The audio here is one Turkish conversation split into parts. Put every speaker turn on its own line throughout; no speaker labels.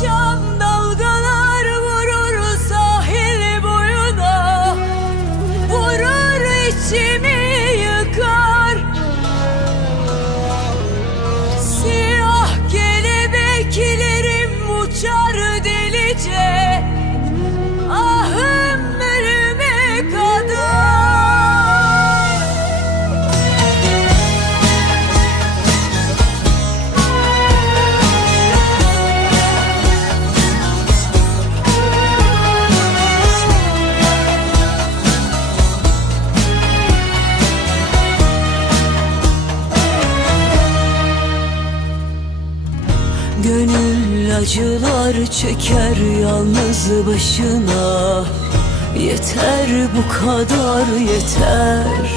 akşam acılar çeker yalnız başına. Yeter bu kadar yeter.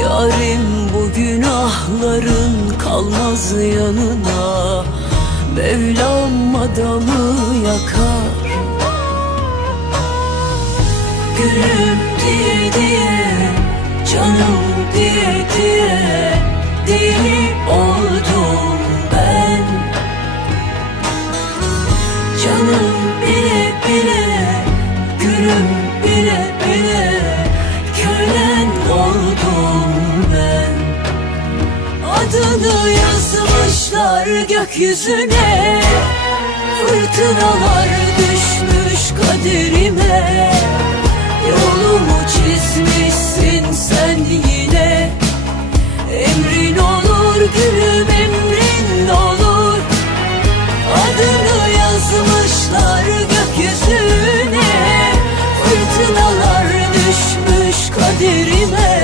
Yarim bu günahların kalmaz yanına. Mevlam adamı yakar bile bile Kölen oldum ben. Adını yazmışlar gökyüzüne. Fırtınalar düşmüş kaderime kaderime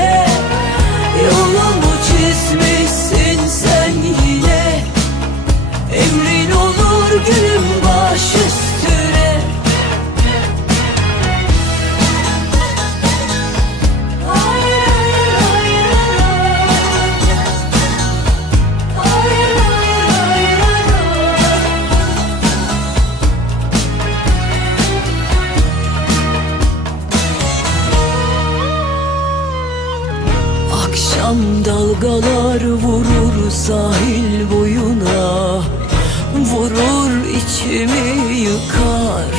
Akşam dalgalar vurur sahil boyuna Vurur içimi yıkar.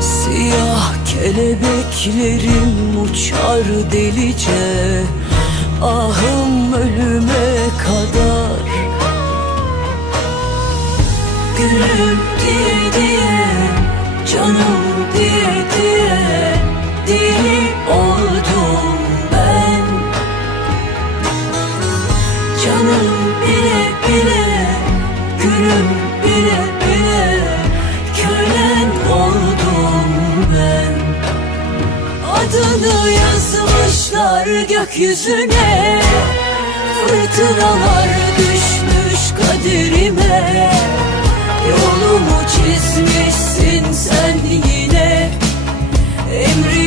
Siyah kelebeklerim uçar delice Ahım Canım bile bile Gülüm bile bile Kölen oldum ben. Adını yazmışlar gökyüzüne Fırtınalar düşmüş kaderime. Yolumu çizmişsin sen yine Emri